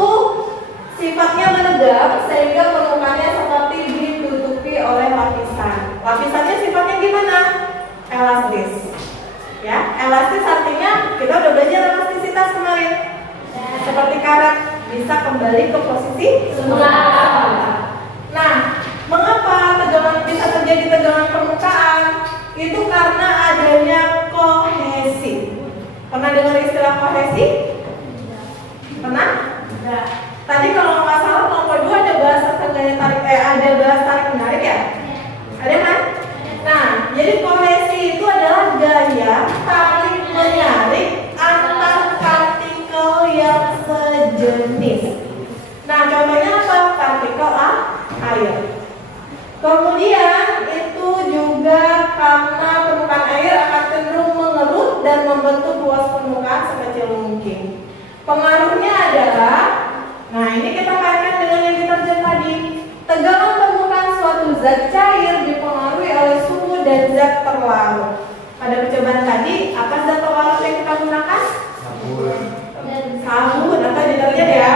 sifatnya menegak sehingga permukaannya seperti ditutupi oleh lapisan. Lapisannya sifatnya gimana? Elastis. Ya, elastis artinya kita udah belajar elastisitas kemarin. Seperti karet bisa kembali ke posisi semula. Nah, mengapa bisa terjadi tegangan permukaan? Itu karena adanya kohesi. Pernah dengar istilah kohesi? Pernah? Enggak. Tadi kalau nggak salah kelompok 2 ada bahasa ada bahasa tarik menarik ya? Ada kan? Nah, jadi kohesi itu adalah gaya tarik menarik antar partikel yang sejenis. Nah, contohnya apa? Partikel air. Kemudian itu juga karena permukaan air akan cenderung mengerut dan membentuk luas permukaan sekecil mungkin. Pengaruhnya adalah, nah ini kita kaitkan dengan yang deterjen tadi. Tegangan permukaan suatu zat cair dipengaruhi oleh suhu dan zat terlarut. Pada percobaan tadi, apa zat terlarut yang kita gunakan? Sabun atau deterjen ya.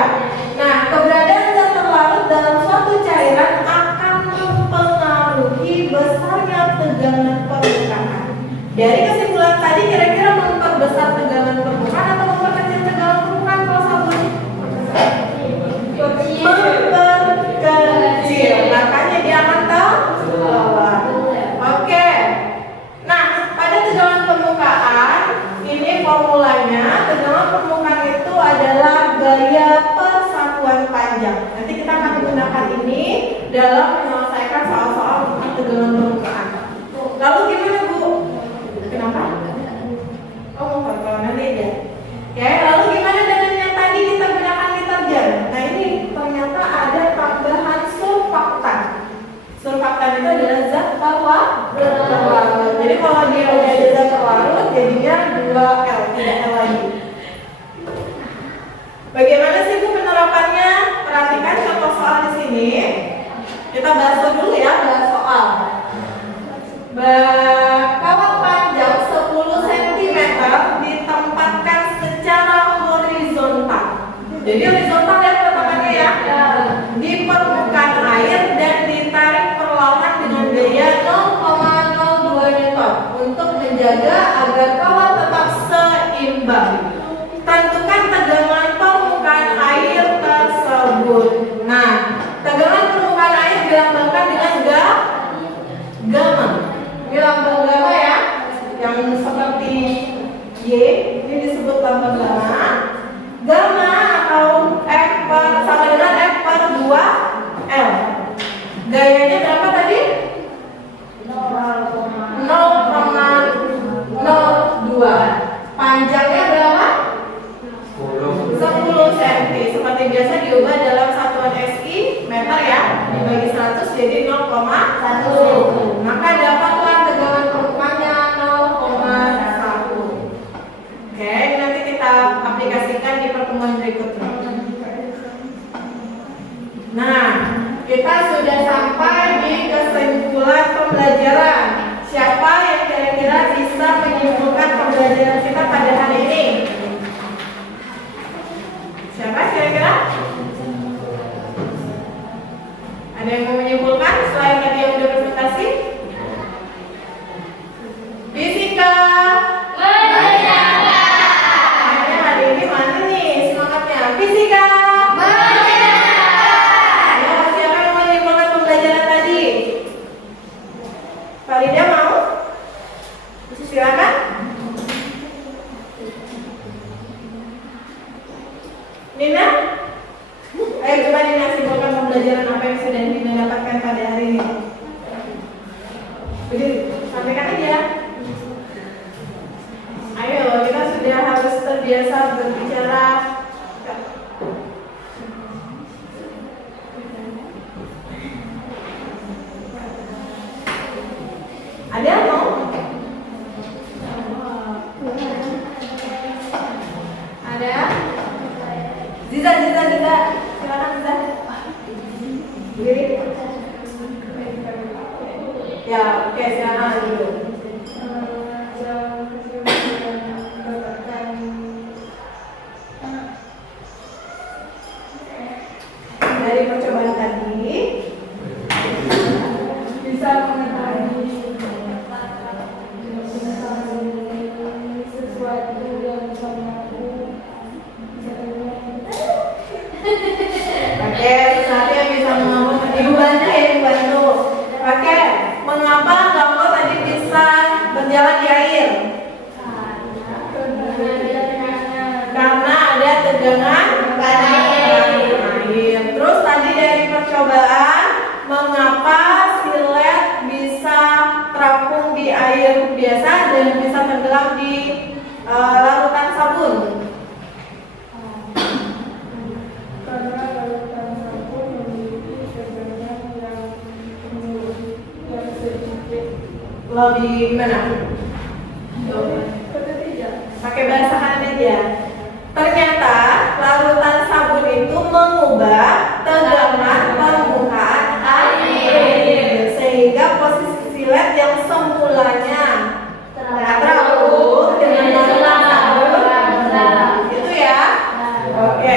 Nah, keberadaan zat terlarut dalam suatu cairan akan mempengaruhi besarnya tegangan permukaan. Dari kesimpulan tadi, kira-kira memperbesar tegangan permukaan atau memperkecil tegangan permukaan kalau sabun? Memperkecil, makanya dia akan tenggelam. Oke. Nah, pada tegangan permukaan ini formulanya. Tegangan permukaan itu adalah gaya persatuan panjang. Nanti kita akan menggunakan ini dalam menyelesaikan soal-soal tentang tegangan berlarut. Jadi kalau dia udah ada zat berlarut jadinya 2L, tidak L lagi. Bagaimana sih Bu penerapannya? Perhatikan contoh soal di sini. Kita bahas dulu ya, bahas soal. Kawat panjang 10 cm ditempatkan secara horizontal. Jadi horizontal ya peletakannya ya. Di permukaan air dan ditarik perlahan dengan daya 0,02 Newton untuk menjaga agar kawat tetap seimbang. Tentukan tegangan permukaan air tersebut. Nah, tegangan permukaan air dilambangkan dengan gamma. Ini lambang gamma ya, yang seperti Y, ini disebut lambang gamma. Gamma atau F sama dengan F per 2L. Gayanya berapa tadi? 0,02. Panjangnya berapa? 10 cm. Seperti biasa diubah dalam satuan SI meter ya, dibagi 100 jadi 0,1. Maka dapatlah tegangan permukaannya 0,1. Oke, nanti kita aplikasikan di pertemuan berikutnya. Nah, kita sudah sampai di kesimpulan pembelajaran. Siapa yang kira-kira bisa menyimpulkan pembelajaran kita pada hari ini? Siapa kira-kira? Ada yang mau menyimpulkan selain tadi yang udah presentasi? Fisika. Makanya hari ini mana nih semangatnya? Fisika. Ayo, siapa yang mau menyimpulkan pembelajaran tadi? Farida mau? Silakan. Nina? Ayo coba Nina simpulkan pembelajaran apa yang sudah Nina dapatkan pada hari ini. Berdiri, sampaikan aja. Ayo, kita sudah harus terbiasa berbicara. Ada yang mau? Ada? Ziza, silakan Ziza. Berdiri. Ya, oke, silakan dulu. Dari percobaan tadi bisa mengetahui sesuatu yang bisa mengaku. Oke, sesuatu yang bisa mengaku. Ibu bantu ya, Ibu bantu. Oke, mengapa Ganggo tadi bisa berjalan di air? Karena ada tegangan air. Terus tadi dari percobaan, mengapa silet bisa terapung di air biasa dan bisa tenggelam di larutan sabun? Karena larutan sabun memiliki tegangan yang sedikit lebih gimana? Pakai bahasa aja. Ternyata larutan sabun itu mengubah tegangan permukaan air sehingga posisi silet yang semulanya terapung dengan larutan sabun itu ya. Oke,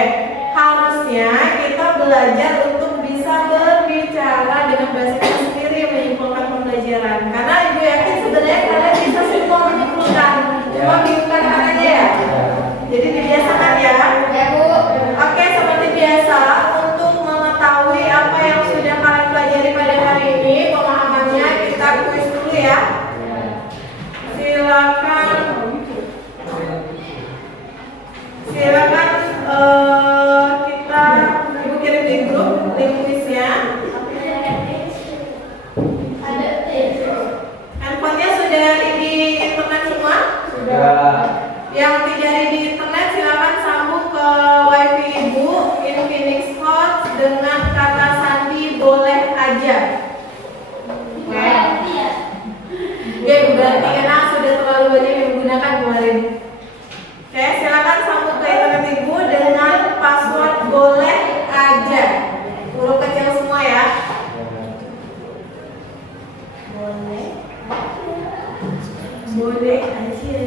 harusnya kita belajar untuk bisa berbicara dengan bahasa kita sendiri menyimpulkan pembelajaran. Karena Ibu yakin sebenarnya kalian bisa semua menyimpulkan, cuma bingungkan aja ya. Jadi dibiasakan ya. Oke, seperti biasa untuk mengetahui apa yang sudah kalian pelajari pada hari ini, pemahamannya kita kuis dulu ya. Silakan kita Ibu kirim di grup link kuisnya. Handphonenya sudah di internet semua? Sudah. Yang tidak di internet silakan sambung ke wifi Ibu Infinix Hot dengan kata sandi boleh aja. Oke. Boleh aja.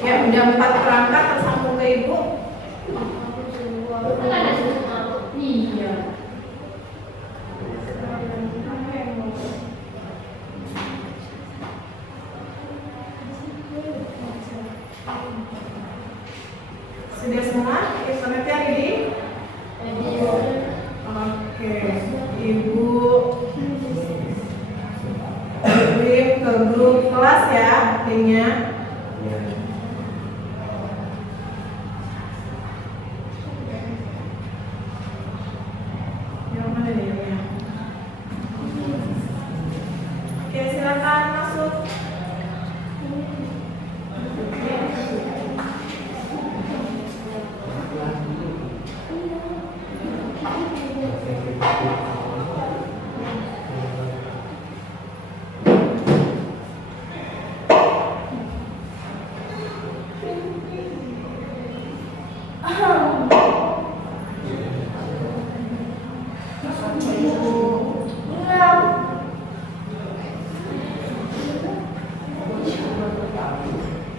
Ya, udah 4 perangkat tersambung ke ibu. Iya. Sudah semua? Internetnya ready? Oke, ibu kirim ke grup kelas ya linknya. Yang mana dia linknya? Oke, silakan masuk.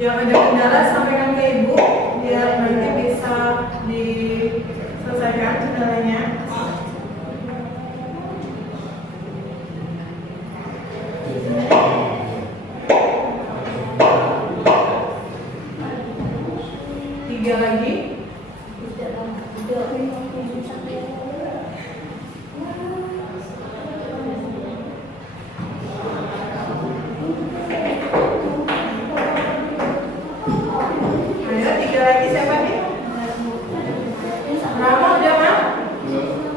Yang ada kendala sampaikan ke ibu biar nanti bisa diselesaikan kendalanya. Tiga lagi. Ayo, 3 lagi siapa nih? Rama udah mah?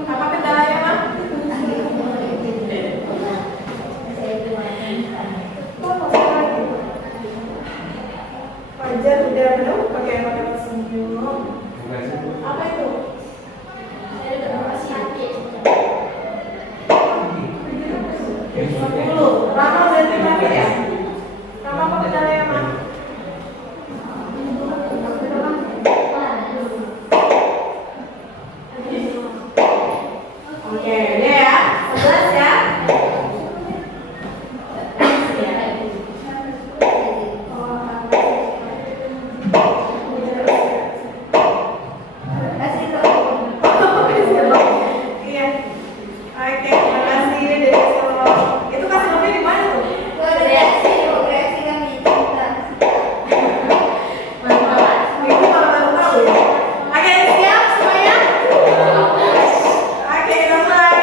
Apa kendalanya mah? Fajar udah belum pakai senyum. Apa itu? 10. Rama udah terima ya? Rama apa kendalanya mah? Oke, udah ya. 11 ya. Iya. Oke, terima kasih dari Solo. Itu kasih lebih di mana tuh? Mantap. Itu kalau baru tahu ya. Oke, siap semuanya? Oke, kita mulai.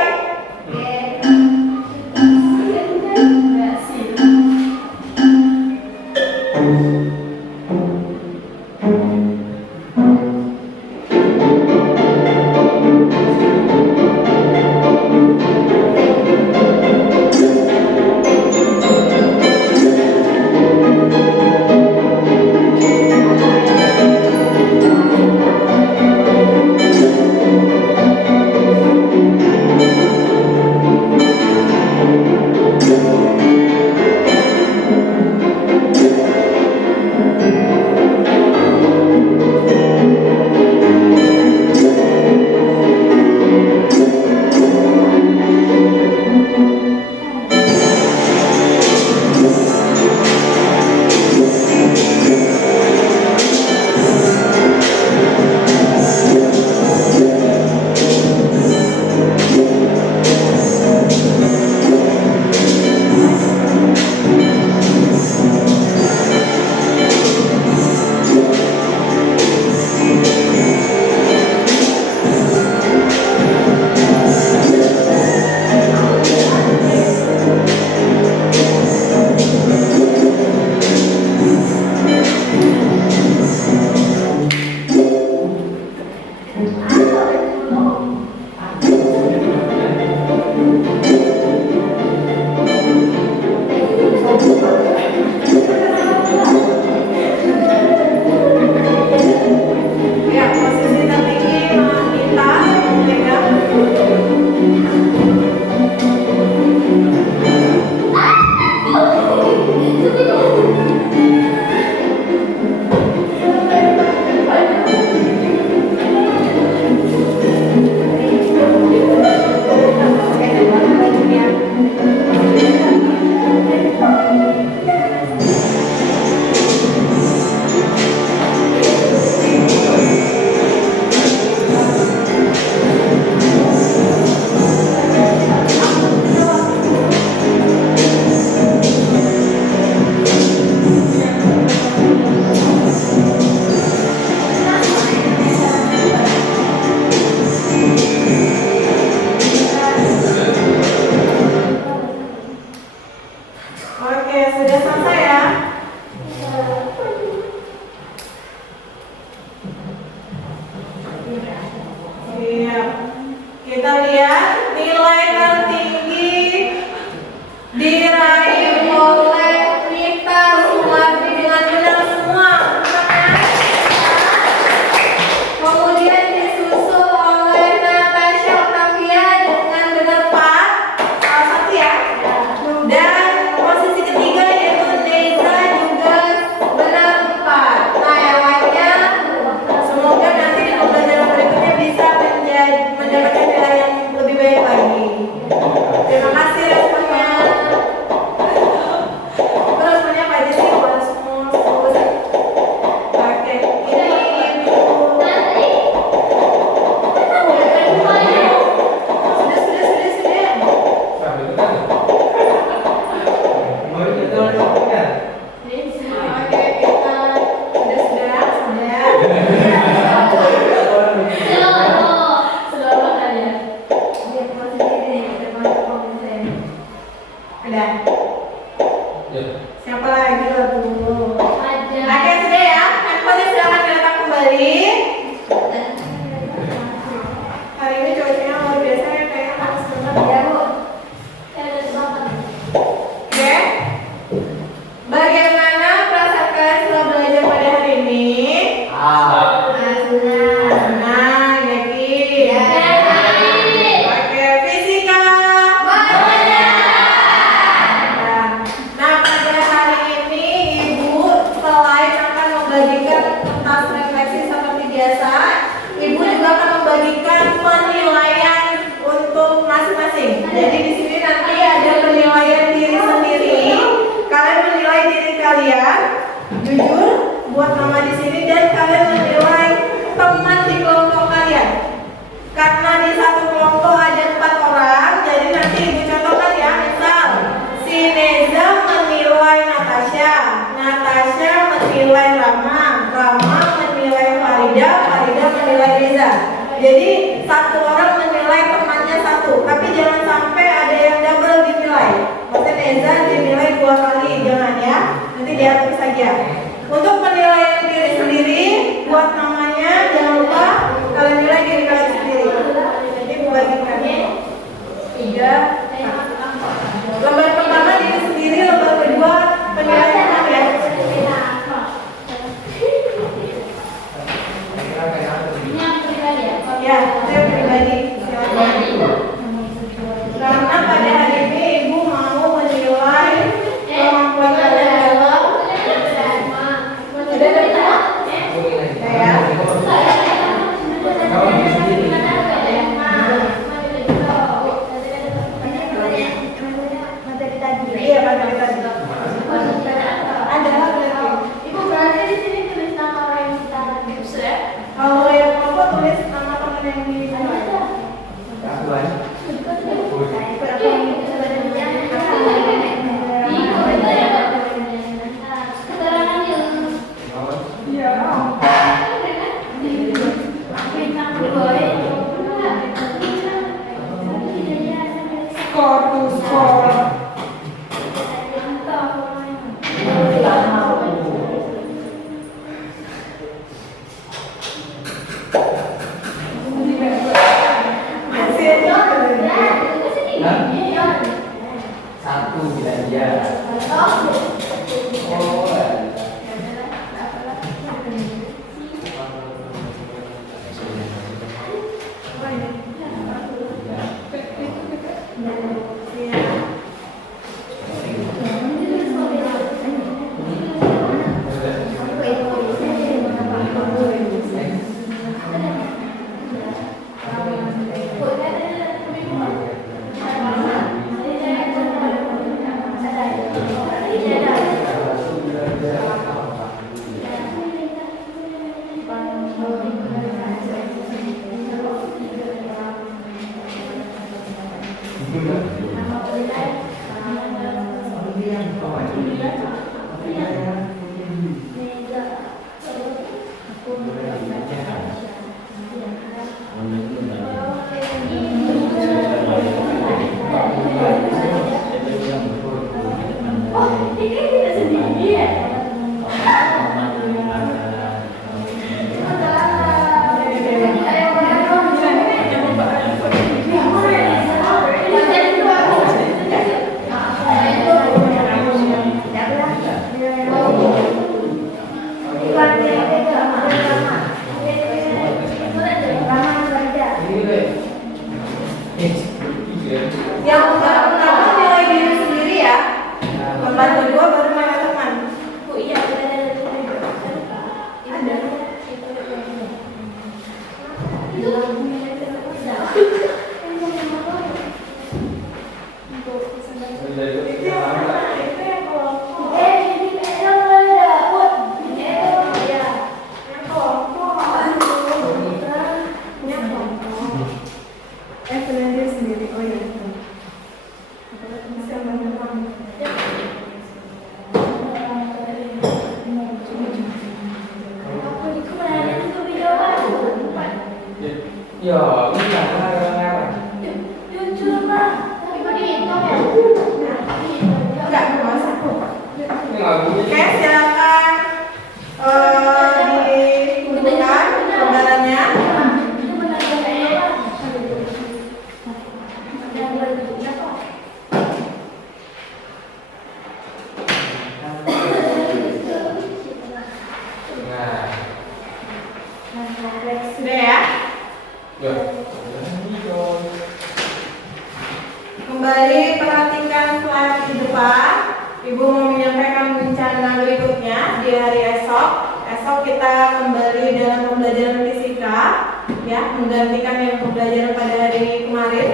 Terima kasih responnya. Responnya apa aja sih? Was, mus, mus. Oke, ini Ibu. Sudah. Sambil kan? Mau kita kan? Oke, kita sudah. Ada. Ya. Siapa lagi lo tuh? Oke, sudah ya. Handphone silakan diletak kembali. Hari ini cuacanya luar biasa ya, kayaknya panas banget. Oke. Bagaimana perasaan kalian setelah belajar pada hari ini? Nah, yakin. Oke, fisika. Nah, pada hari ini Ibu selain akan membagikan kertas refleksi seperti biasa, Ibu juga akan membagikan penilaian untuk masing-masing. Jadi di sini nanti ada penilaian diri sendiri. Kalian menilai diri kalian jujur, buat nama di sini, dan kalian menilai teman di kelompok kalian. Karena di satu kelompok ada 4 orang, jadi nanti Ibu contohkan ya. Misal si Neza menilai Natasha, Natasha menilai Rama, Rama menilai Farida, Farida menilai Reza. Jadi satu orang menilai temannya satu, tapi jangan sampai ada yang double dinilai. Maksudnya Neza dinilai 2 kali, jangan ya. Nanti diatur saja. Untuk penilaian diri sendiri, buat namanya jangan lupa kalian nilai diri kalian sendiri. Jadi bagikan 3. Lembar pertama diri sendiri, lembar kedua penilaian teman ya. Ya, saya pribadi. Silakan. Karena pada hari ini Ibu mau menilai kemampuan kalian dalam ya. Iya, materi tadi. Ada kalau yang kelompok tulis nama teman yang dinilai. Skor. Satu bila dia. Itu yang mana? Itu yang kelompok. Ini merah boleh dapat. Ya. Yang kelompok. Yang kelompok. Belajar sendiri. Oh iya. Bisa menenang. Ya, ini ngarang-ngarang. Enggak, masa. Ini nggak bunyi. Oke, silakan ditunjukkan gambarannya. Nah, Sudah ya? ya. Ini dong. Kembali perhatikan slide di depan. Ibu mau menyampaikan rencana berikutnya di hari esok. Esok kita kembali dalam pembelajaran fisika, ya, menggantikan yang pembelajaran pada hari kemarin.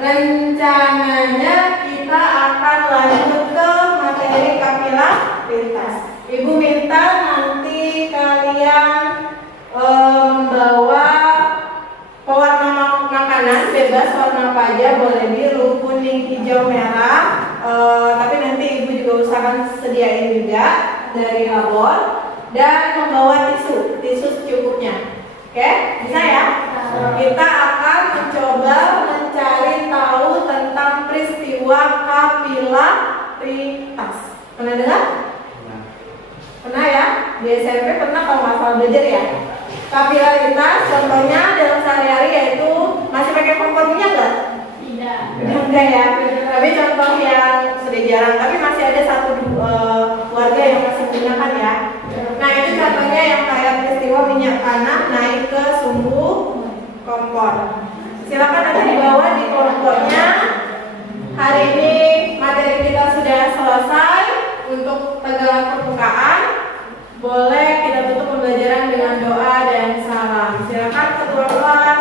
Rencananya kita akan lanjut ke materi kapilaritas. Ibu minta nanti kalian membawa pewarna makanan, bebas warna apa aja, boleh biru, kuning, hijau, merah. Tapi nanti ibu juga usahakan sediain juga dari labor, dan membawa tisu secukupnya. Oke, bisa ya? Kita akan mencoba mencari tahu tentang peristiwa kapilaritas. Pernah dengar? Pernah ya? Di SMP pernah kalau nggak salah belajar ya? Kapilaritas contohnya dalam sehari-hari yaitu masih pakai kompor minyak nggak? Tidak. Enggak ya, tapi contoh yang sudah jarang, tapi masih ada satu keluarga yang masih menggunakan ya. Nah itu contohnya yang kayak peristiwa minyak tanah naik ke sumbu kompor. Silakan nanti dibawa di kelompoknya. Hari ini materi kita sudah selesai untuk tegangan permukaan. Boleh kita tutup pembelajaran dengan doa dan salam. Silakan ketua kelas.